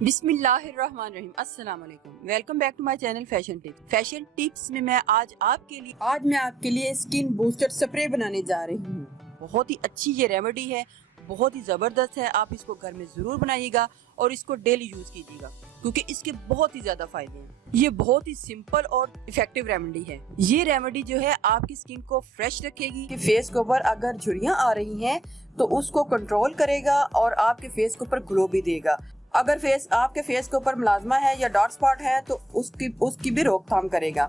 बिस्मिल्लाहिर्रहमानिर्रहीम। अस्सलाम वालेकुम। Welcome back to my channel fashion tips में मैं आज मैं आपके लिए स्किन बूस्टर स्प्रे बनाने जा रही हूँ। बहुत ही अच्छी ये रेमेडी है, बहुत ही ज़बरदस्त है। आप इसको घर में ज़रूर बनाइएगा और इसको डेली यूज़ कीजिएगा क्योंकि इसके बहुत ही ज़्यादा फायदे हैं। ये बहुत ही सिंपल और इफेक्टिव रेमेडी है। ये रेमेडी जो है आपकी स्किन को फ्रेश रखेगी। फेस के ऊपर अगर झुर्रियाँ आ रही हैं तो उसको कंट्रोल करेगा और आपके फेस के ऊपर ग्लो भी देगा। अगर आपके फेस के ऊपर मुलाजमा है या डॉट स्पॉट है तो उसकी भी रोकथाम करेगा।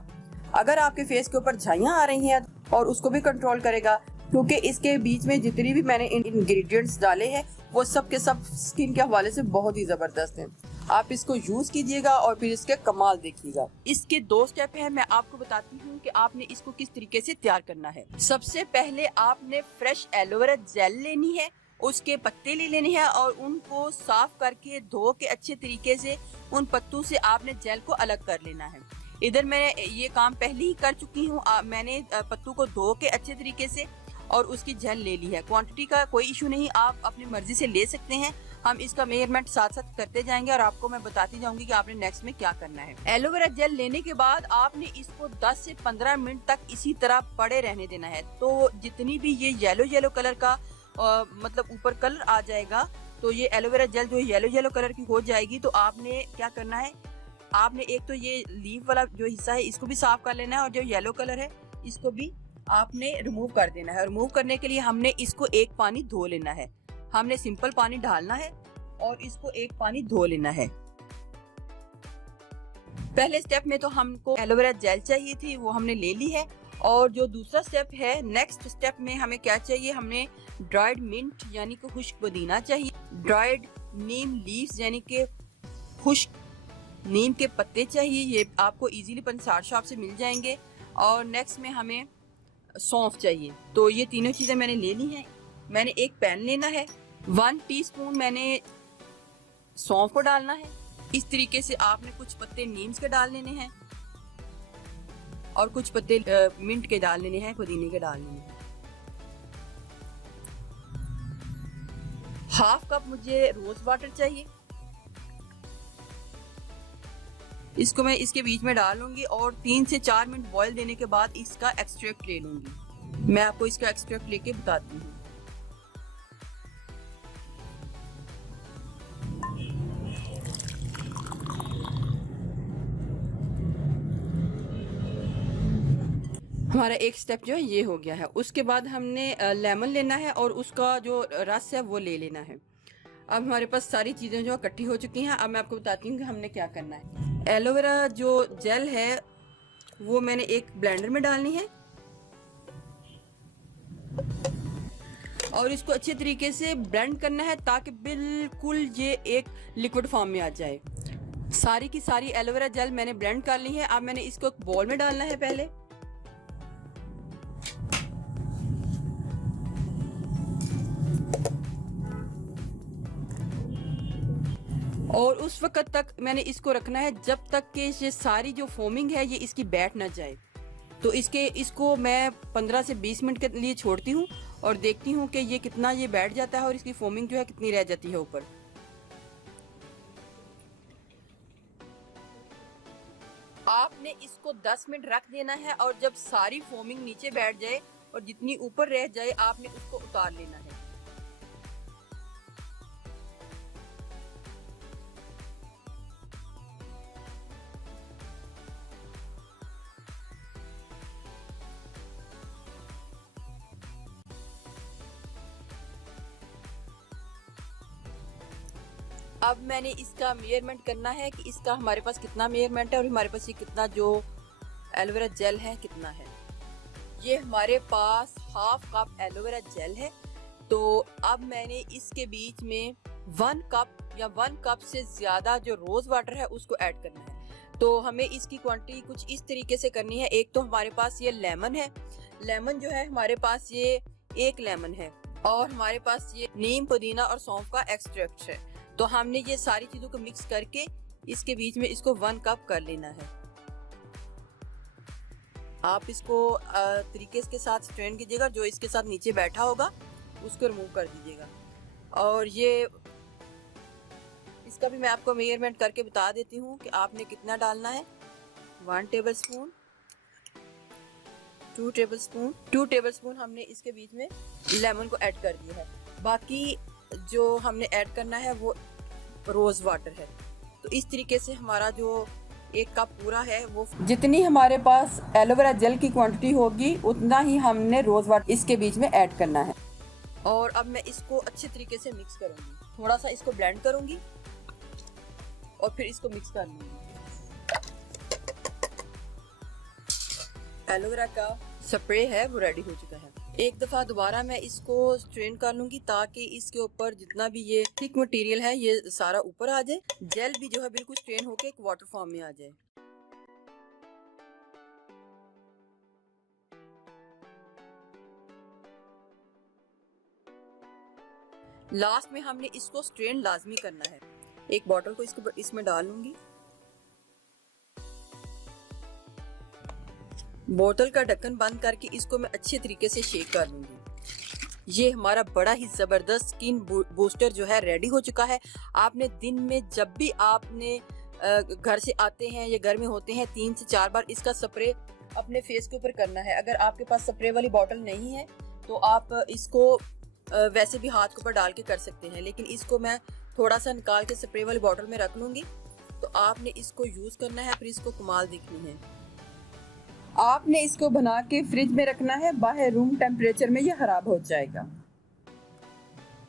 अगर आपके फेस के ऊपर झाइयाँ आ रही हैं और उसको भी कंट्रोल करेगा क्योंकि इसके बीच में जितनी भी मैंने इंग्रेडिएंट्स डाले हैं वो सब के सब स्किन के हवाले से बहुत ही जबरदस्त हैं। आप इसको यूज कीजिएगा और फिर इसके कमाल देखिएगा। इसके 2 स्टेप हैं, मैं आपको बताती हूँ कि आपने इसको किस तरीके से तैयार करना है। सबसे पहले आपने फ्रेश एलोवेरा जेल लेनी है, उसके पत्ते ले लेने हैं और उनको साफ करके धो के अच्छे तरीके से उन पत्तों से आपने जेल को अलग कर लेना है। इधर मैं ये काम पहले ही कर चुकी हूँ। मैंने पत्तों को धो के अच्छे तरीके से और उसकी जेल ले ली है। क्वांटिटी का कोई इशू नहीं, आप अपनी मर्जी से ले सकते हैं। हम इसका मेजरमेंट साथ साथ करते जाएंगे और आपको मैं बताती जाऊंगी कि आपने नेक्स्ट में क्या करना है। एलोवेरा जेल लेने के बाद आपने इसको 10 से 15 मिनट तक इसी तरह पड़े रहने देना है। तो जितनी भी ये येलो कलर का मतलब ऊपर कलर आ जाएगा तो ये एलोवेरा जेल जो येलो कलर की हो जाएगी। तो आपने क्या करना है, आपने एक तो ये लीफ वाला जो हिस्सा है इसको भी साफ कर लेना है और जो येलो कलर है इसको भी आपने रिमूव कर देना है। रिमूव करने के लिए हमने इसको एक पानी धो लेना है। हमने सिंपल पानी डालना है और इसको एक पानी धो लेना है। पहले स्टेप में तो हमको एलोवेरा जेल चाहिए थी, वो हमने ले ली है। और जो दूसरा स्टेप है, नेक्स्ट स्टेप में हमें क्या चाहिए, हमने ड्राइड मिंट यानी कि खुश्क पुदीना चाहिए, ड्राइड नीम लीव्स यानी कि खुश्क नीम के पत्ते चाहिए। ये आपको इजीली पंसार शॉप से मिल जाएंगे। और नेक्स्ट में हमें सौंफ चाहिए। तो ये तीनों चीज़ें मैंने ले ली हैं। मैंने एक पैन लेना है, 1 टीस्पून मैंने सौंफ को डालना है। इस तरीके से आपने कुछ पत्ते नीम के डाल लेने हैं और कुछ पत्ते मिंट के डाल लेने हैं, पुदीने के डाल लेने हैं। 1/2 कप मुझे रोज वाटर चाहिए। इसको मैं इसके बीच में डालूंगी और 3 से 4 मिनट बॉईल देने के बाद इसका एक्सट्रैक्ट ले लूंगी। मैं आपको इसका एक्सट्रैक्ट लेके बताती हूँ। हमारा एक स्टेप जो है ये हो गया है। उसके बाद हमने लेमन लेना है और उसका जो रस है वो ले लेना है। अब हमारे पास सारी चीज़ें जो इकट्ठी हो चुकी हैं। अब मैं आपको बताती हूँ कि हमने क्या करना है। एलोवेरा जो जेल है वो मैंने एक ब्लेंडर में डालनी है और इसको अच्छे तरीके से ब्लेंड करना है ताकि बिल्कुल ये एक लिक्विड फॉर्म में आ जाए। सारी की सारी एलोवेरा जेल मैंने ब्लेंड कर ली है। अब मैंने इसको एक बाउल में डालना है पहले। और उस वक्त तक मैंने इसको रखना है जब तक कि ये सारी जो फोमिंग है ये इसकी बैठ ना जाए। तो इसको मैं 15 से 20 मिनट के लिए छोड़ती हूँ और देखती हूँ कि ये कितना ये बैठ जाता है और इसकी फोमिंग जो है कितनी रह जाती है ऊपर। आपने इसको 10 मिनट रख देना है और जब सारी फोमिंग नीचे बैठ जाए और जितनी ऊपर रह जाए आपने उसको उतार लेना है। अब मैंने इसका मेजरमेंट करना है कि इसका हमारे पास कितना मेजरमेंट है और हमारे पास ये कितना जो एलोवेरा जेल है कितना है। ये हमारे पास 1/2 कप एलोवेरा जेल है। तो अब मैंने इसके बीच में 1 कप या 1 कप से ज़्यादा जो रोज़ वाटर है उसको ऐड करना है। तो हमें इसकी क्वांटिटी कुछ इस तरीके से करनी है। एक तो हमारे पास ये लेमन है, लेमन जो है हमारे पास ये 1 लेमन है और हमारे पास ये नीम पुदीना और सौंफ का एक्सट्रैक्ट है। तो हमने ये सारी चीज़ों को मिक्स करके इसके बीच में इसको 1 कप कर लेना है। आप इसको तरीके के साथ स्ट्रेन कीजिएगा, जो इसके साथ नीचे बैठा होगा उसको रिमूव कर दीजिएगा। और ये इसका भी मैं आपको मेजरमेंट करके बता देती हूँ कि आपने कितना डालना है। 1 टेबलस्पून, 2 टेबलस्पून, 2 टेबलस्पून हमने इसके बीच में लेमन को ऐड कर दिया है। बाकी जो हमने ऐड करना है वो रोज़ वाटर है। तो इस तरीके से हमारा जो 1 कप पूरा है वो, जितनी हमारे पास एलोवेरा जेल की क्वांटिटी होगी उतना ही हमने रोज़ वाटर इसके बीच में ऐड करना है। और अब मैं इसको अच्छे तरीके से मिक्स करूंगी, थोड़ा सा इसको ब्लेंड करूंगी और फिर इसको मिक्स कर लूंगी। एलोवेरा का स्प्रे है वो रेडी हो चुका है। एक दफ़ा दोबारा मैं इसको स्ट्रेन कर लूंगी ताकि इसके ऊपर जितना भी ये थिक मटेरियल है ये सारा ऊपर आ जाए। जेल भी जो है बिल्कुल स्ट्रेन होके एक वाटर फॉर्म में आ जाए। लास्ट में हमने इसको स्ट्रेन लाजमी करना है। एक बॉटल को इसमें डाल लूंगी। बोतल का ढक्कन बंद करके इसको मैं अच्छे तरीके से शेक कर लूंगी। ये हमारा बड़ा ही ज़बरदस्त स्किन बूस्टर जो है रेडी हो चुका है। आपने दिन में जब भी आपने घर से आते हैं या घर में होते हैं 3 से 4 बार इसका स्प्रे अपने फेस के ऊपर करना है। अगर आपके पास स्प्रे वाली बॉटल नहीं है तो आप इसको वैसे भी हाथ के ऊपर डाल के कर सकते हैं, लेकिन इसको मैं थोड़ा सा निकाल के स्प्रे वाली बॉटल में रख लूंगी। तो आपने इसको यूज़ करना है, फिर इसको कमाल देखनी है। आपने इसको बना के फ्रिज में रखना है, बाहर रूम टेम्परेचर में ये खराब हो जाएगा।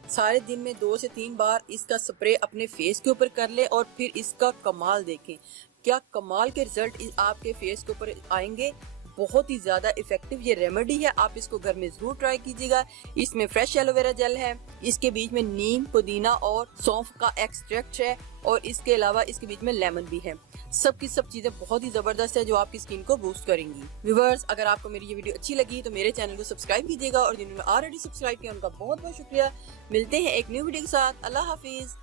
सारे दिन में 2 से 3 बार इसका स्प्रे अपने फेस के ऊपर कर ले और फिर इसका कमाल देखें। क्या कमाल के रिजल्ट आपके फेस के ऊपर आएंगे। बहुत ही ज़्यादा इफेक्टिव ये रेमेडी है, आप इसको घर में ज़रूर ट्राई कीजिएगा। इसमें फ्रेश एलोवेरा जेल है, इसके बीच में नीम, पुदीना और सौंफ का एक्सट्रैक्ट है और इसके अलावा इसके बीच में लेमन भी है। सब की सब चीज़ें बहुत ही ज़बरदस्त है जो आपकी स्किन को बूस्ट करेंगी। व्यूअर्स, अगर आपको मेरी ये वीडियो अच्छी लगी तो मेरे चैनल को सब्सक्राइब कीजिएगा और जिन्होंने ऑलरेडी सब्सक्राइब किया उनका बहुत बहुत शुक्रिया। मिलते हैं एक न्यू वीडियो के साथ। अल्लाह हाफिज़।